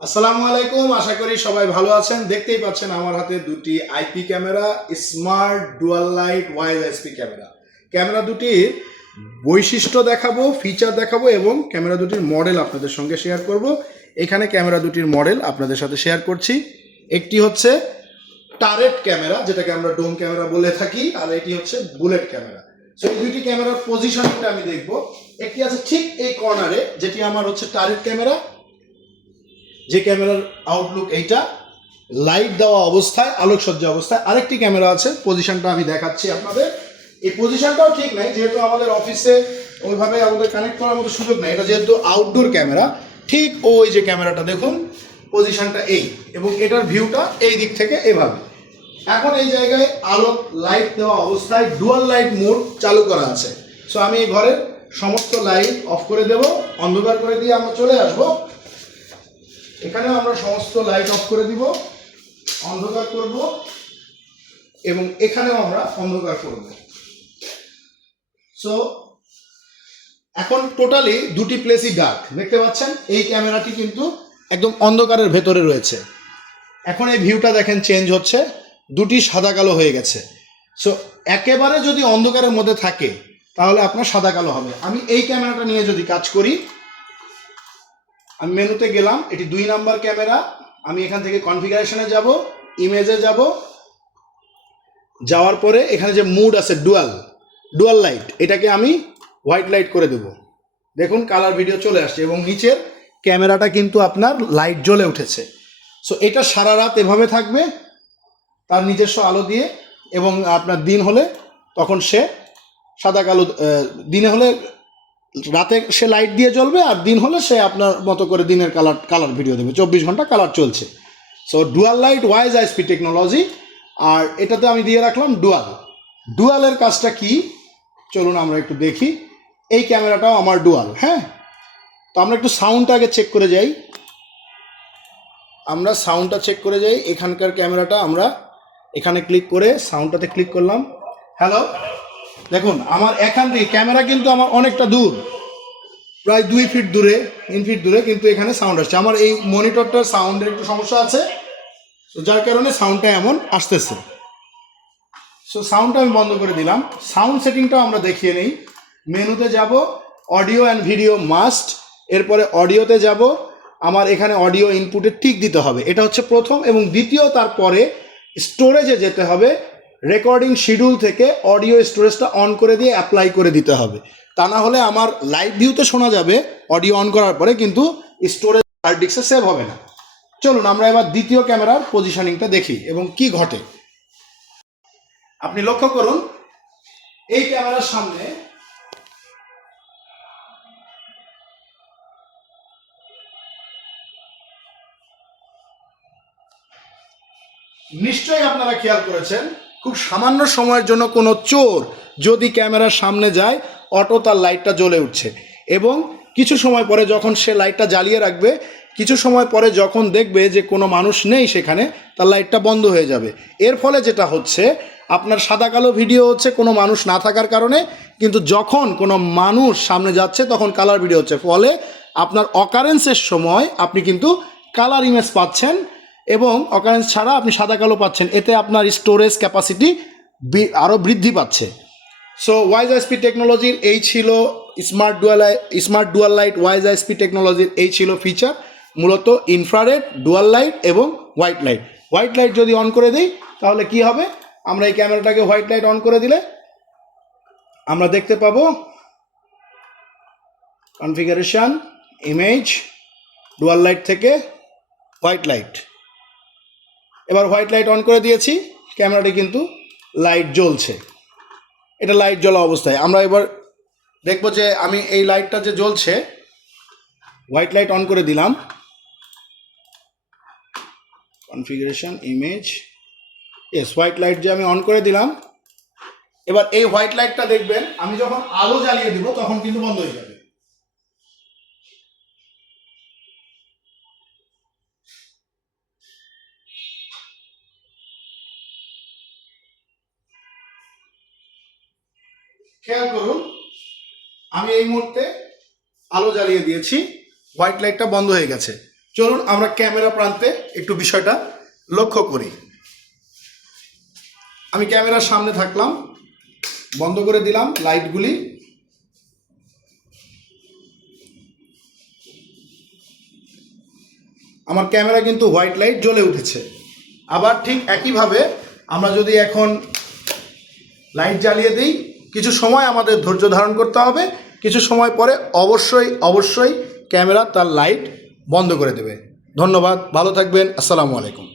আসসালামু আলাইকুম, আশা করি সবাই ভালো আছেন। দেখতেই পাচ্ছেন আমার হাতে দুটি IP camera, smart dual light YSP camera. Camera দুটির বৈশিষ্ট্য দেখাবো, ফিচার দেখাবো এবং ক্যামেরা দুটির মডেল আপনাদের সঙ্গে শেয়ার করব। এখানে ক্যামেরা দুটির মডেল আপনাদের সাথে শেয়ার করছি। একটি হচ্ছে টারেট ক্যামেরা, যেটাকে আমরা ডোম ক্যামেরা বলে থাকি, আর এটি হচ্ছে বুলেট ক্যামেরা। সো এই দুইটি ক্যামেরার পজিশনটা আমি দেখব। একটি আছে ঠিক এই কর্নারে, যেটি আমার হচ্ছে টারেট ক্যামেরা, যে ক্যামেরার আউটলুক এইটা লাইট দেওয়া অবস্থায়, আলোকসজ্জা অবস্থায়। আরেকটি ক্যামেরা আছে, পজিশনটা আমি দেখাচ্ছি আপনাদের। এই পজিশনটাও ঠিক নাই, যেহেতু আমাদের অফিসে ওইভাবে আমাদের কানেক্ট করার মতো সুযোগ নাই। এটা যেহেতু আউটডোর ক্যামেরা, ঠিক ওই যে ক্যামেরাটা দেখুন, পজিশনটা এই, এবং এটার ভিউটা এই দিক থেকে এভাবে। এখন এই জায়গায় আলোক লাইট দেওয়া অবস্থায় ডুয়াল লাইট মোড চালু করা আছে। সো আমি এই ঘরের সমস্ত লাইট অফ করে দেব, অন্ধকার করে দিয়ে আমরা চলে আসবো। এখানেও আমরা সমস্ত লাইট অফ করে দিব, অন্ধকার করব, এবং এখানেও আমরা অন্ধকার করব। সো এখন টোটালি দুটি প্লেসই ডার্ক দেখতে পাচ্ছেন। এই ক্যামেরাটি কিন্তু একদম অন্ধকারের ভেতরে রয়েছে। এখন এই ভিউটা দেখেন চেঞ্জ হচ্ছে, দুটি সাদা কালো হয়ে গেছে। সো একেবারে যদি অন্ধকারের মধ্যে থাকে তাহলে আপনার সাদা কালো হবে। আমি এই ক্যামেরাটা নিয়ে যদি কাজ করি, আমি মেনুতে গেলাম, এটি 2 নাম্বার ক্যামেরা। আমি এখান থেকে কনফিগারেশনে যাব, ইমেজে যাব, যাওয়ার পরে এখানে যে মুড আছে ডুয়াল লাইট, এটাকে আমি হোয়াইট লাইট করে দেব। দেখুন কালার ভিডিও চলে আসছে এবং নিচের ক্যামেরাটা কিন্তু আপনার লাইট জ্বলে উঠেছে। সো এটা সারা রাত এভাবে থাকবে তার নিজস্ব আলো দিয়ে, এবং আপনার দিন হলে তখন সে সাদা কালো, দিনে হলে রাতে সে লাইট দিয়ে জ্বলবে, আর দিন হলে সে আপনার মতো করে দিনের কালার ভিডিও দেবে। 24 ঘন্টা কালার চলছে। সো ডুয়াল লাইট ওয়াইএসপি টেকনোলজি, আর এটাতে আমি দিয়ে রাখলাম ডুয়ালের কাজটা কি চলুন আমরা একটু দেখি। এই ক্যামেরাটাও আমার ডুয়াল। হ্যাঁ, তো আমরা একটু সাউন্ডটা আগে চেক করে যাই। আমরা সাউন্ডটা চেক করে যাই। এখানকার ক্যামেরাটা আমরা এখানে ক্লিক করে সাউন্ডটাতে ক্লিক করলাম। হ্যালো, দেখুন আমার এখান থেকে ক্যামেরা কিন্তু আমার অনেকটা দূর, প্রায় 2 ফিট দূরে, 3 ফিট দূরে, কিন্তু এখানে সাউন্ড আসছে। আমার এই মনিটরটার সাউন্ডের একটু সমস্যা আছে, যার কারণে সাউন্ডটা এমন আসতেছে। সো সাউন্ডটা আমি বন্ধ করে দিলাম। সাউন্ড সেটিংটাও আমরা দেখিয়ে নেই। মেনুতে যাব, অডিও অ্যান্ড ভিডিও মাস্ট, এরপরে অডিওতে যাব। আমার এখানে অডিও ইনপুটে টিক দিতে হবে, এটা হচ্ছে প্রথম। এবং দ্বিতীয়, তারপরে স্টোরেজে যেতে হবে। রেকর্ডিং শিডিউল থেকে অডিও স্টোরেজটা অন করে দিয়ে অ্যাপ্লাই করে দিতে হবে। তা না হলে আমার লাইভ ভিউতে শোনা যাবে অডিও অন করার পরে, কিন্তু স্টোরেজ হার্ড ডিস্কে সেভ হবে না। চলুন আমরা এবার দ্বিতীয় ক্যামেরার পজিশনিংটা দেখি এবং কি ঘটে। আপনি লক্ষ্য করুন, এই ক্যামেরার সামনে নিশ্চয়ই আপনারা খেয়াল করেছেন, খুব সামান্য সময়ের জন্য কোনো চোর যদি ক্যামেরার সামনে যায়, অটো তার লাইটটা জ্বলে উঠছে। এবং কিছু সময় পরে যখন সে লাইটটা জ্বালিয়ে রাখবে, কিছু সময় পরে যখন দেখবে যে কোনো মানুষ নেই সেখানে, তার লাইটটা বন্ধ হয়ে যাবে। এর ফলে যেটা হচ্ছে, আপনার সাদা কালো ভিডিও হচ্ছে কোনো মানুষ না থাকার কারণে, কিন্তু যখন কোনো মানুষ সামনে যাচ্ছে তখন কালার ভিডিও হচ্ছে। ফলে আপনার অকারেন্সের সময় আপনি কিন্তু কালার ইমেজ পাচ্ছেন, এবং অকারেন্স ছাড়া আপনি সাদা কালো পাচ্ছেন। এতে আপনার স্টোরেজ ক্যাপাসিটি আরও বৃদ্ধি পাচ্ছে। সো ওয়াইএসপি টেকনোলজির এই ছিল স্মার্ট ডুয়াল লাইট ওয়াইএসপি টেকনোলজির এই ছিল ফিচার, মূলত ইনফ্রারেড, ডুয়াল লাইট এবং হোয়াইট লাইট। হোয়াইট লাইট যদি অন করে দিই তাহলে কি হবে, আমরা এই ক্যামেরাটাকে হোয়াইট লাইট অন করে দিলে আমরা দেখতে পাবো কনফিগারেশন, ইমেজ, ডুয়াল লাইট থেকে হোয়াইট লাইট। এবার হোয়াইট লাইট অন করে দিয়েছি, ক্যামেরাটি কিন্তু লাইট জ্বলছে। এটা লাইট জ্বলা অবস্থায়। আমরা এবার দেখব যে আমি এই লাইটটা যে জ্বলছে, হোয়াইট লাইট অন করে দিলাম, কনফিগারেশন, ইমেজ, হোয়াইট লাইট যে আমি অন করে দিলাম। এবার এই হোয়াইট লাইটটা দেখবেন আমি যখন আলো জ্বালিয়ে দিব তখন কিন্তু বন্ধ হয়ে যাবে। খেয়াল করুন, আমি এই মুহূর্তে আলো জ্বালিয়ে দিয়েছি, হোয়াইট লাইটটা বন্ধ হয়ে গেছে। চলুন আমরা ক্যামেরা প্রান্তে একটু বিষয়টা লক্ষ্য করি। আমি ক্যামেরার সামনে থাকলাম, বন্ধ করে দিলাম লাইটগুলি। আমার ক্যামেরা কিন্তু হোয়াইট লাইট জ্বলে উঠেছে। আবার ঠিক একইভাবে আমরা যদি এখন লাইট জ্বালিয়ে দিই, কিছু সময় আমাদের ধৈর্য ধারণ করতে হবে, কিছু সময় পরে অবশ্যই ক্যামেরা তার লাইট বন্ধ করে দেবে। ধন্যবাদ, ভালো থাকবেন, আসসালামু আলাইকুম।